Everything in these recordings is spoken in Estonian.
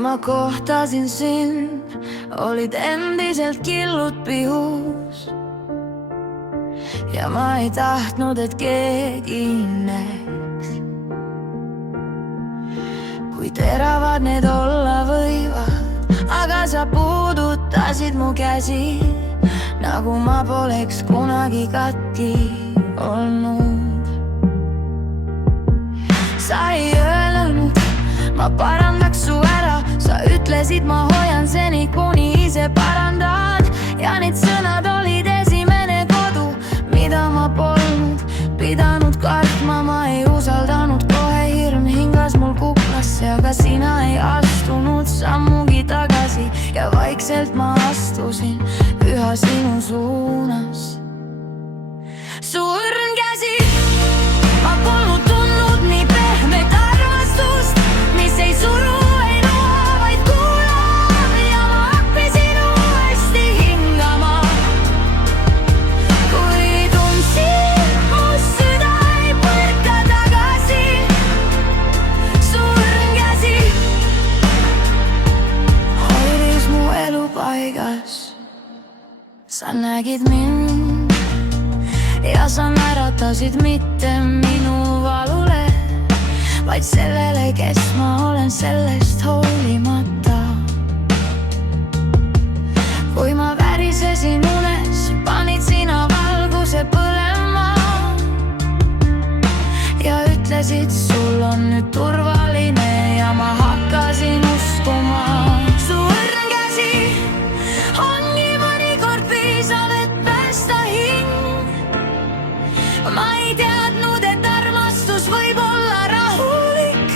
ma kohtasin sind, olid endiselt killud pihus ja ma ei tahtnud, et keegi näeks, kui teravad need olla võivad. Aga sa puudutasid mu käsi, nagu ma poleks kunagi katki olnud. Sa ei öelnud, ma parandaks su ära, sa ütlesid, ma hoian seni, kuni ise parandad. Ja need sõnad olid esimene kodu, mida ma polnud pidanud kartma. Ma ei usaldanud, kohe hirm hingas mul kuklasse, aga sina ei astunud sammugi tagasi ja vaikselt ma astusin üha sinu suunas. Su õrn käsi, ma polnud tundnud nii pehmet armastust, mis ei suru, ei noa, vaid kuulab. Ja ma hakkasin uuesti hingama, kui tundsin, mu süda ei põrka tagasi. Su õrn käsi hoidis mu elu paigas. Sa nägid mind ja sa näratasid mitte minu valule, vaid sellele, kes ma olen sellest hoolimata. Kui ma värisesin unes, panid sina valguse põlema ja ütlesid, sul on nüüd turvaline, ja ma hakkasin uskuma. Su õrn käsi ongi mõnikord piisav, et päästa hing. Ma ei teadnud, et armastus võib olla rahulik,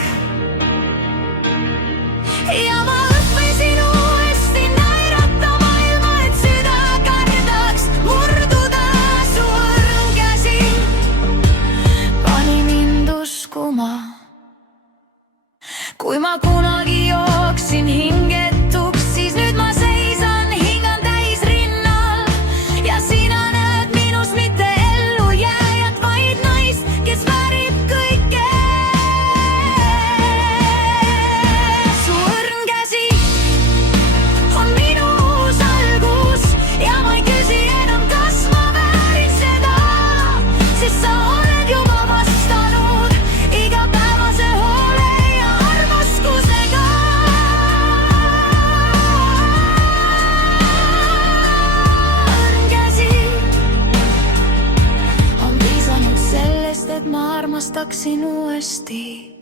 ja ma õppisin uuesti naeratama, ilma et süda kardaks murduda. Su õrn käsi pani mind uskuma. Kui ma kunagi jooksin hingetuks, siis nüüd ma seisan, hingan täis rinnal, ja sina näed minus mitte ellujääjat, vaid naist, kes väärib kõike. Su õrn käsi on minu uus algus ja ma ei küsi enam, kas ma väärin seda, sest sa oled juba vastanud igapäevase hoole ja armastusega. Õrn käsi on piisanud sellest, et ma armastaksin uuesti.